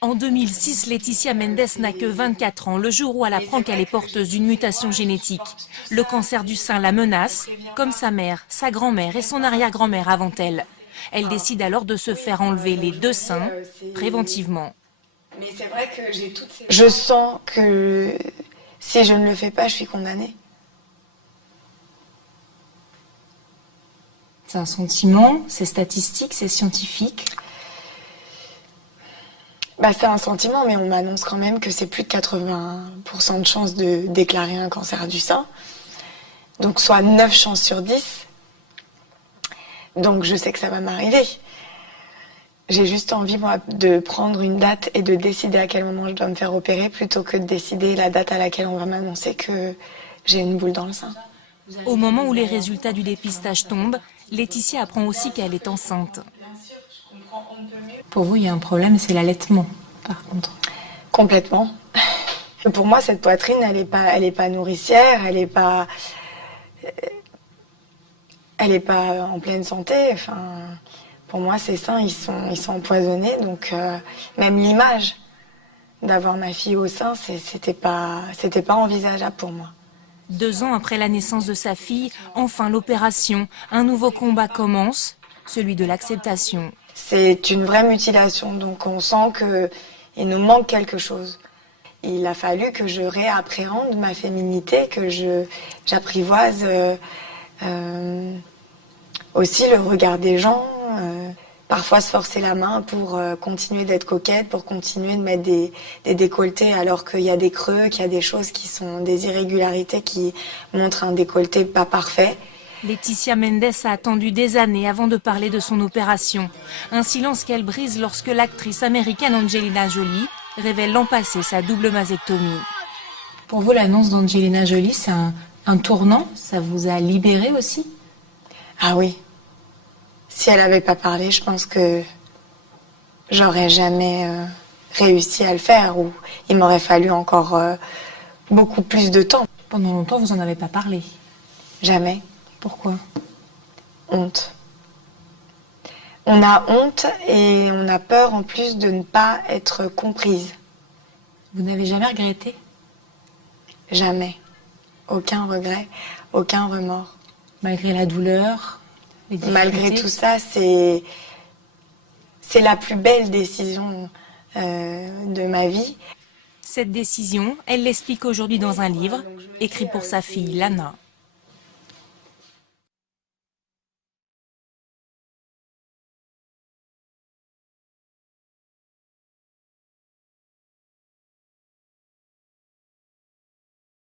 En 2006, Laetitia Mendes n'a que 24 ans, le jour où elle apprend qu'elle est porteuse d'une mutation génétique. Le cancer du sein la menace, comme sa mère, sa grand-mère et son arrière-grand-mère avant elle. Elle décide alors de se faire enlever les deux seins, préventivement. Mais c'est vrai que j'ai toutes ces... Je sens que si je ne le fais pas, je suis condamnée. C'est un sentiment, c'est statistique, c'est scientifique. Bah, c'est un sentiment, mais on m'annonce quand même que c'est plus de 80% de chances de déclarer un cancer du sein. Donc soit 9 chances sur 10. Donc je sais que ça va m'arriver. J'ai juste envie, moi, de prendre une date et de décider à quel moment je dois me faire opérer plutôt que de décider la date à laquelle on va m'annoncer que j'ai une boule dans le sein. Au moment où les résultats du dépistage tombent, Laetitia apprend aussi qu'elle est enceinte. Pour vous, il y a un problème, c'est l'allaitement, par contre. Complètement. Pour moi, cette poitrine, elle est pas nourricière, elle est pas en pleine santé. Enfin, pour moi, ces seins, ils sont empoisonnés. Donc, même l'image d'avoir ma fille au sein, c'était pas envisageable pour moi. 2 ans après la naissance de sa fille, enfin l'opération. Un nouveau combat commence, celui de l'acceptation. C'est une vraie mutilation, donc on sent qu'il nous manque quelque chose. Il a fallu que je réappréhende ma féminité, que j'apprivoise aussi le regard des gens, parfois se forcer la main pour continuer d'être coquette, pour continuer de mettre des décolletés alors qu'il y a des creux, qu'il y a des choses qui sont des irrégularités qui montrent un décolleté pas parfait. Laetitia Mendes a attendu des années avant de parler de son opération. Un silence qu'elle brise lorsque l'actrice américaine Angelina Jolie révèle l'an passé sa double mastectomie. Pour vous, l'annonce d'Angelina Jolie, c'est un tournant? Ça vous a libéré aussi? Ah oui. Si elle n'avait pas parlé, je pense que j'aurais jamais réussi à le faire, ou il m'aurait fallu encore beaucoup plus de temps. Pendant longtemps, vous n'en avez pas parlé? Jamais. Pourquoi? Honte. On a honte et on a peur en plus de ne pas être comprise. Vous n'avez jamais regretté? Jamais. Aucun regret, aucun remords. Malgré la douleur, les difficultés? Malgré tout ça, c'est la plus belle décision de ma vie. Cette décision, elle l'explique aujourd'hui dans un livre écrit pour sa fille Lana.